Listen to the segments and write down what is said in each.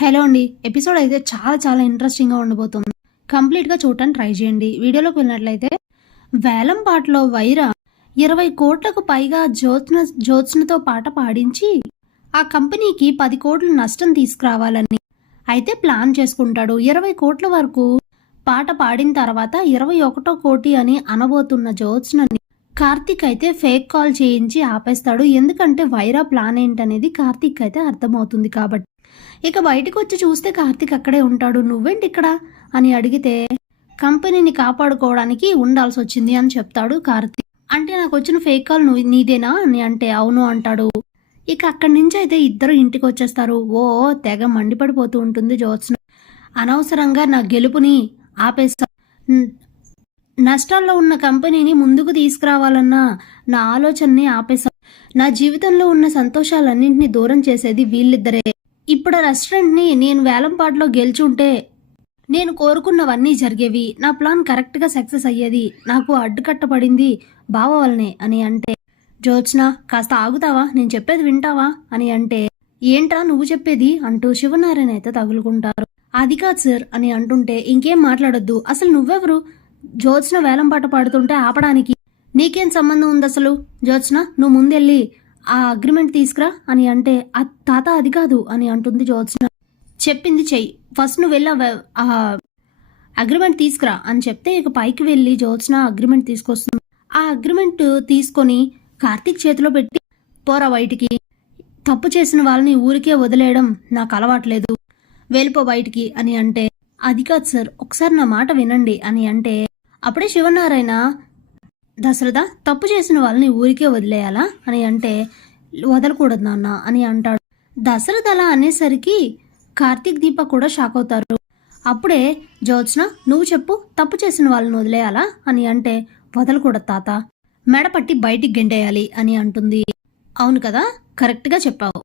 Hello అండి episode అయితే చాలా చాలా ఇంట్రెస్టింగ్గా ఉండబోతుంది. కంప్లీట్గా చూడటానికి ట్రై చేయండి. వీడియోలోకి వెళ్ళినట్లయితే వేలం పాటలో ఇరవై కోట్లకు పైగా జ్యోత్న జ్యోత్స్నతో పాట పాడించి ఆ కంపెనీకి పది కోట్లు నష్టం తీసుకురావాలని అయితే ప్లాన్ చేసుకుంటాడు. ఇరవై కోట్ల వరకు పాట పాడిన తర్వాత ఇరవై ఒకటో కోటి అని అనబోతున్న జ్యోత్స్నని కార్తిక్ అయితే ఫేక్ కాల్ చేయించి ఆపేస్తాడు. ఎందుకంటే వైరా ప్లాన్ ఏంటనేది కార్తిక్ అయితే అర్థమవుతుంది కాబట్టి. ఇక బయటకు వచ్చి చూస్తే కార్తిక్ అక్కడే ఉంటాడు. నువ్వేంటి ఇక్కడ? అని అడిగితే కంపెనీని కాపాడుకోవడానికి ఉండాల్సి వచ్చింది అని చెప్తాడు కార్తిక్. అంటే నాకు వచ్చిన ఫేక్ కాల్ నువ్వు నీదేనా? అని అంటే అవును అంటాడు. ఇక అక్కడి నుంచి అయితే ఇద్దరు ఇంటికి వచ్చేస్తారు. ఓ తెగ మండిపడిపోతూ ఉంటుంది జ్యోత్స్న. అనవసరంగా నా గెలుపుని ఆపేస్తా నష్టాల్లో ఉన్న కంపెనీని ముందుకు తీసుకురావాలన్న నా ఆలోచనని ఆపేశా. నా జీవితంలో ఉన్న సంతోషాలన్నింటినీ దూరం చేసేది వీళ్ళిద్దరే. ఇప్పుడు ఆ రెస్టారెంట్ని నేను వేలంపాట్లో గెలుచుంటే నేను కోరుకున్నవన్నీ జరిగేవి. నా ప్లాన్ కరెక్ట్గా సక్సెస్ అయ్యేది. నాకు అడ్డుకట్టబడింది బావ వల్లనే అని అంటే జ్యోత్స్న కాస్త ఆగుతావా? నేను చెప్పేది వింటావా? అని అంటే ఏంట్రా నువ్వు చెప్పేది? అంటూ శివనారాయణ అయితే తగులుకుంటారు. అది కాదు సార్ అని అంటుంటే ఇంకేం మాట్లాడొద్దు. అసలు నువ్వెవరు? జ్యోత్స్న వేలం పాట పాడుతుంటే ఆపడానికి నీకేం సంబంధం ఉంది అసలు? జ్యోత్స్న నువ్వు ముందెళ్ళి ఆ అగ్రిమెంట్ తీసుకురా అని అంటే "ఆ తాత అది కాదు అని అంటుంది జ్యోత్స్న. చెప్పింది చెయ్యి. ఫస్ట్ నువ్వు వెళ్ళి ఆ అగ్రిమెంట్ తీసుకురా అని చెప్తే ఇక పైకి వెళ్ళి జ్యోత్స్న అగ్రిమెంట్ తీసుకొస్తుంది. ఆ అగ్రిమెంట్ తీసుకొని కార్తీక్ చేతిలో పెట్టి పోరా బయటికి. తప్పు చేసిన వాళ్ళని ఊరికే వదిలేయడం నాకు అలవాట్లేదు. వెళ్ళిపో బయటికి అని అంటే అది కాదు సార్ ఒకసారి నా మాట వినండి అని అంటే అప్పుడే శివనారాయణ దశరథ తప్పు చేసిన వాళ్ళని ఊరికే వదిలేయాలా? అని అంటే వదలకూడదు నాన్న అని అంటాడు. దశరథ అలా అనేసరికి కార్తీక్ దీప కూడా షాక్ అవుతారు. అప్పుడే జ్యోత్స్న నువ్వు చెప్పు తప్పు చేసిన వాళ్ళని వదిలేయాలా? అని అంటే వదలకూడదు తాత మెడపట్టి బయటికి గెండేయాలి అని అంటుంది. అవును కదా కరెక్ట్గా చెప్పావు.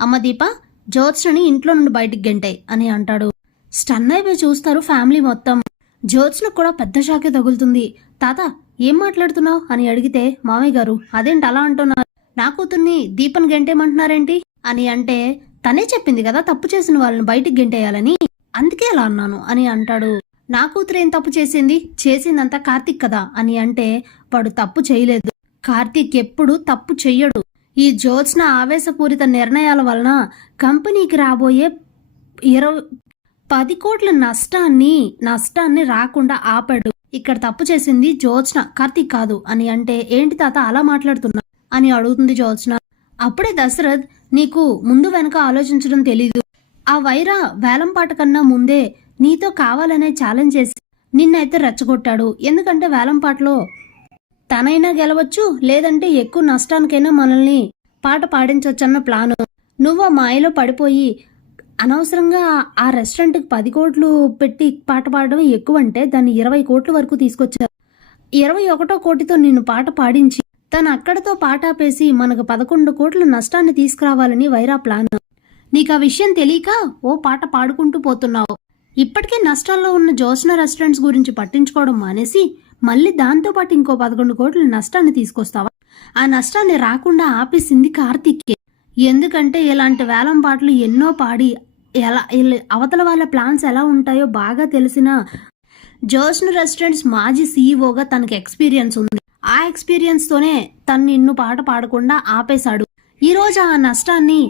అమ్మ దీప జ్యోత్స్నని ఇంట్లో నుండి బయటికి గెంటాయి అని అంటాడు. స్టన్ అయిపోయి చూస్తారు ఫ్యామిలీ మొత్తం. జ్యోత్స్నకు కూడా పెద్ద షాకే తగులుతుంది. తాత ఏం మాట్లాడుతున్నావు? అని అడిగితే మామయ్య గారు అదేంటి అలా అంటున్నారు? నా కూతుర్ని దీపన్ గెంటేమంటున్నారేంటి అని అంటే తనే చెప్పింది కదా తప్పు చేసిన వాళ్ళని బయటికి గెంటేయాలని. అందుకే అలా అన్నాను అని అంటాడు. నా కూతురు ఏం తప్పు చేసింది? చేసిందంతా కార్తీక్ కదా? అని అంటే వాడు తప్పు చేయలేదు. కార్తీక్ ఎప్పుడు తప్పు చెయ్యడు. ఈ జ్యోత్స్న ఆవేశపూరిత నిర్ణయాల వలన కంపెనీకి రాబోయే ఇరవై పది కోట్ల నష్టాన్ని నష్టాన్ని రాకుండా ఆపాడు. ఇక్కడ తప్పు చేసింది జ్యోత్స్న. కార్తీక్ కాదు అని అంటే ఏంటి తాత అలా మాట్లాడుతున్నా? అని అడుగుతుంది జ్యోత్స్న. అప్పుడే దశరథ్ నీకు ముందు వెనక ఆలోచించడం తెలీదు. ఆ వైరా వేలంపాట కన్నా ముందే నీతో కావాలనే ఛాలెంజ్ చేసి నిన్నైతే రెచ్చగొట్టాడు. ఎందుకంటే వేలంపాటలో తనైనా గెలవచ్చు లేదంటే ఎక్కువ నష్టానికైనా మనల్ని పాట పాడించవచ్చన్న ప్లాను. నువ్వు ఆ మాయలో పడిపోయి అనవసరంగా ఆ రెస్టారెంట్కి పది కోట్లు పెట్టి పాట పాడడం ఎక్కువ అంటే దాన్ని ఇరవై కోట్ల వరకు తీసుకొచ్చారు. ఇరవై ఒకటో కోటితో నిన్ను పాట పాడించి తను అక్కడతో పాట ఆపేసి మనకు పదకొండు కోట్ల నష్టాన్ని తీసుకురావాలని వైరా ప్లాన్. నీకు ఆ విషయం తెలియక ఓ పాట పాడుకుంటూ పోతున్నావు. ఇప్పటికే నష్టాల్లో ఉన్న జోస్న రెస్టారెంట్స్ గురించి పట్టించుకోవడం మానేసి మళ్ళీ దాంతో పాటు ఇంకో పదకొండు కోట్ల నష్టాన్ని తీసుకొస్తావా? ఆ నష్టాన్ని రాకుండా ఆపేసింది కార్తీక్కే. ఎందుకంటే ఇలాంటి వేలం పాటలు ఎన్నో పాడి ఎలా అవతల వాళ్ళ ప్లాన్స్ ఎలా ఉంటాయో బాగా తెలిసిన జోస్న రెస్టారెంట్స్ మాజీ సీఈఓగా తనకి ఎక్స్పీరియన్స్ ఉంది. ఆ ఎక్స్పీరియన్స్ తోనే తను నిన్ను పాట పాడకుండా ఆపేశాడు. ఈ రోజు ఆ నష్టాన్ని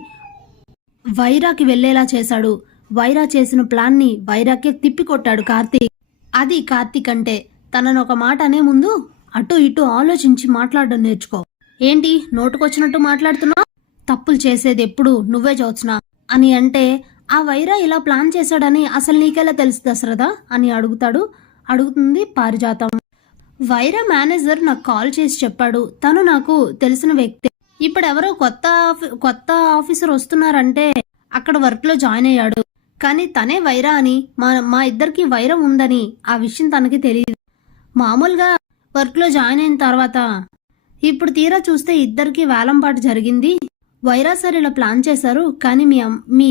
వైరాకి వెళ్ళేలా చేశాడు. వైరా చేసిన ప్లాన్ని వైరాకే తిప్పికొట్టాడు కార్తీక్. అది కార్తీక్ అంటే తనను ఒక మాట అనే ముందు అటు ఇటు ఆలోచించి మాట్లాడడం నేర్చుకో. ఏంటి నోటుకొచ్చినట్టు మాట్లాడుతున్నావు? తప్పులు చేసేది ఎప్పుడు నువ్వే చోత్స్నా అని అంటే ఆ వైరా ఇలా ప్లాన్ చేశాడని అసలు నీకెలా తెలుసు దశరథ? అని అడుగుతాడు. అడుగుతుంది పారిజాతం. వైరా మేనేజర్ నాకు కాల్ చేసి చెప్పాడు. తను నాకు తెలిసిన వ్యక్తి. ఇప్పుడు ఎవరో కొత్త కొత్త ఆఫీసర్ వస్తున్నారంటే అక్కడ వర్క్లో జాయిన్ అయ్యాడు. కానీ తనే వైరా అని మా మా ఇద్దరికి వైరం ఉందని ఆ విషయం తనకి తెలియదు మామూలుగా వర్క్లో జాయిన్ అయిన తర్వాత ఇప్పుడు తీరా చూస్తే ఇద్దరికి వేలంపాటు జరిగింది. వైరా సార్ ఇలా ప్లాన్ చేశారు. కానీ మీ మీ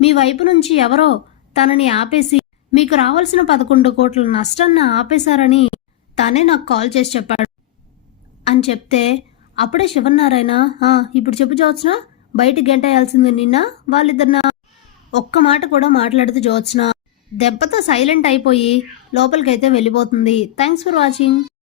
మీ వైపు నుంచి ఎవరో తనని ఆపేసి మీకు రావాల్సిన పదకొండు కోట్ల నష్టాన్ని ఆపేశారని తనే నాకు కాల్ చేసి చెప్పాడు. అని చెప్తే అప్పుడే శివన్నారాయణ ఇప్పుడు చెప్పు జోత్స్న బయట గెంటేయాల్సింది నిన్న వాళ్ళిద్దరినా. ఒక్క మాట కూడా మాట్లాడుతూ జోత్స్న దెబ్బతో సైలెంట్ అయిపోయి లోపలికైతే వెళ్ళిపోతుంది. Thanks for watching.